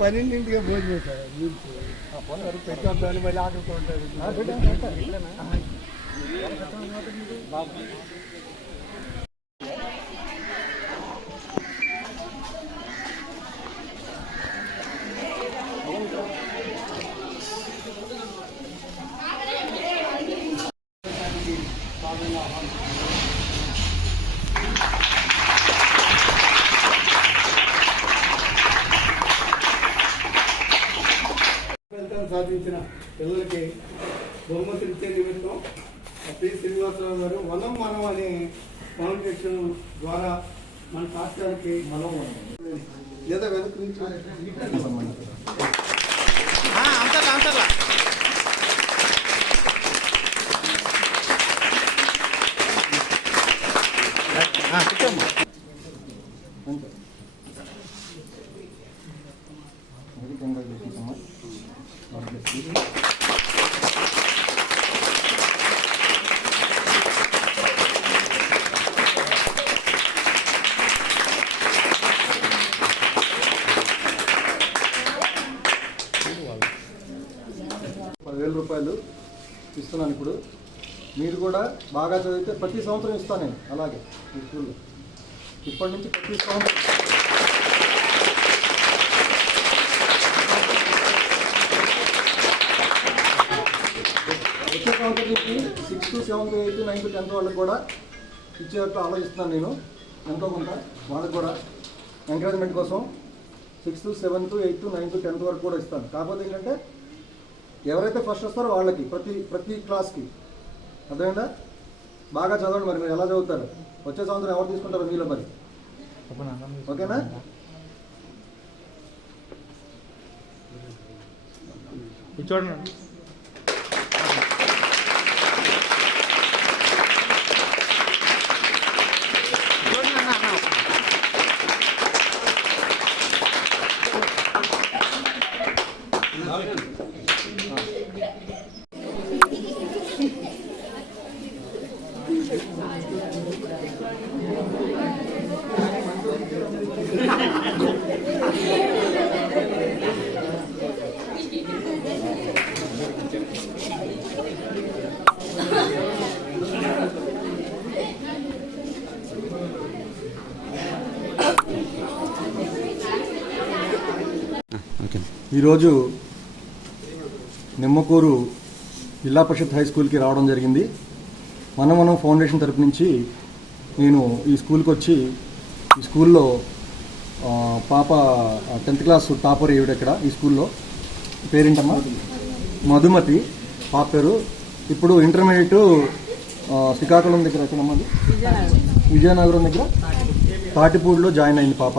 పన్నెండింటిగా భోజనం చేశారు పెట్టొద్దని మళ్ళీ ఆడుకుంటారు. సాధించిన పిల్లలకి బహుమతులు ఇచ్చే నిమిత్తం పి శ్రీనివాసరావు గారు వనం మనం అనే ఫౌండేషన్ ద్వారా మన రాష్ట్రానికి మనం లేదా వెనక నుంచి రూపాయలు ఇస్తున్నాను. ఇప్పుడు మీరు కూడా బాగా చదివితే ప్రతి సంవత్సరం ఇస్తాను నేను. అలాగే మీ స్కూల్లో ఇప్పటి నుంచి ప్రతి సంవత్సరం వచ్చే సంవత్సరం నుంచి 6th, 7th, 8th, 9th, 10th వాళ్ళకి కూడా ఇచ్చేటట్టు ఆలోచిస్తున్నాను నేను. ఎంతో కొంత వాళ్ళకి కూడా ఎంకరేజ్మెంట్ కోసం 6th, 7th, 8th, 9th, 10th వరకు కూడా ఇస్తాను. కాకపోతే ఏంటంటే ఎవరైతే ఫస్ట్ వస్తారో వాళ్ళకి ప్రతి క్లాస్కి అర్థమైందా? బాగా చదవండి. మరి మీరు ఎలా చదువుతారు? వచ్చే సంవత్సరం ఎవరు తీసుకుంటారో మీలో మరి. ఓకేనా? చూడండి. ఈరోజు నిమ్మకూరు జిల్లా పరిషత్ హై స్కూల్కి రావడం జరిగింది. మనం ఫౌండేషన్ తరపు నుంచి నేను ఈ స్కూల్కి వచ్చి ఈ స్కూల్లో పాప 10th క్లాస్ టాపర్ ఏవిడ ఇక్కడ ఈ స్కూల్లో పేరేంటమ్మా? మధుమతి పాప పేరు. ఇప్పుడు ఇంటర్మీడియట్ శ్రీకాకుళం దగ్గర ఎక్కడమ్మది విజయనగరం దగ్గర తాటిపూడిలో జాయిన్ అయింది పాప.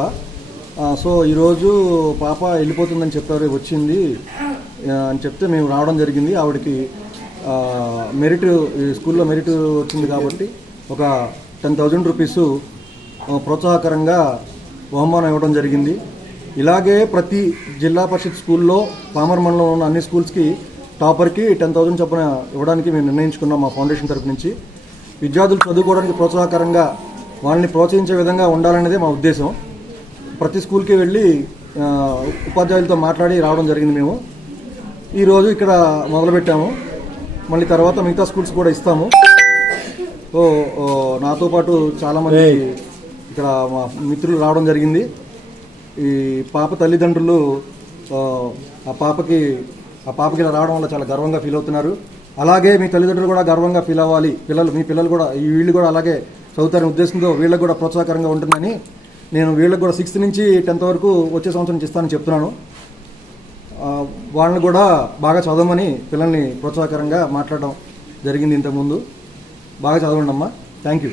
సో ఈరోజు పాప వెళ్ళిపోతుందని చెప్పారు, వచ్చింది అని చెప్తే మేము రావడం జరిగింది. ఆవిడకి మెరిట్ స్కూల్లో మెరిట్ వచ్చింది కాబట్టి ఒక 10,000 రూపీస్ ప్రోత్సాహకరంగా బహుమానం ఇవ్వడం జరిగింది. ఇలాగే ప్రతి జిల్లా పరిషత్ స్కూల్లో పామర్ మండలంలో ఉన్న అన్ని స్కూల్స్కి టాపర్కి 10,000 చొప్పున ఇవ్వడానికి మేము నిర్ణయించుకున్నాం మా ఫౌండేషన్ తరపు నుంచి. విద్యార్థులు చదువుకోవడానికి ప్రోత్సాహకరంగా వాళ్ళని ప్రోత్సహించే విధంగా ఉండాలనేదే మా ఉద్దేశం. ప్రతి స్కూల్కి వెళ్ళి ఉపాధ్యాయులతో మాట్లాడి రావడం జరిగింది. మేము ఈరోజు ఇక్కడ మొదలుపెట్టాము. మళ్ళీ తర్వాత మిగతా స్కూల్స్ కూడా ఇస్తాము. సో నాతో పాటు చాలామంది ఇక్కడ మా మిత్రులు రావడం జరిగింది. ఈ పాప తల్లిదండ్రులు ఆ పాపకి ఇలా రావడం వల్ల చాలా గర్వంగా ఫీల్ అవుతున్నారు. అలాగే మీ తల్లిదండ్రులు కూడా గర్వంగా ఫీల్ అవ్వాలి. మీ పిల్లలు కూడా వీళ్ళు కూడా అలాగే చదువుతారనే ఉద్దేశంతో వీళ్ళకి కూడా ప్రోత్సాహకరంగా ఉంటుందని నేను వీళ్ళకి కూడా 6th నుంచి 10th వరకు వచ్చే సంవత్సరం నుంచి ఇస్తానని చెప్తున్నాను. వాళ్ళని కూడా బాగా చదవమని పిల్లల్ని ప్రోత్సాహకరంగా మాట్లాడడం జరిగింది ఇంతకుముందు. బాగా చదవండి అమ్మా. Thank you.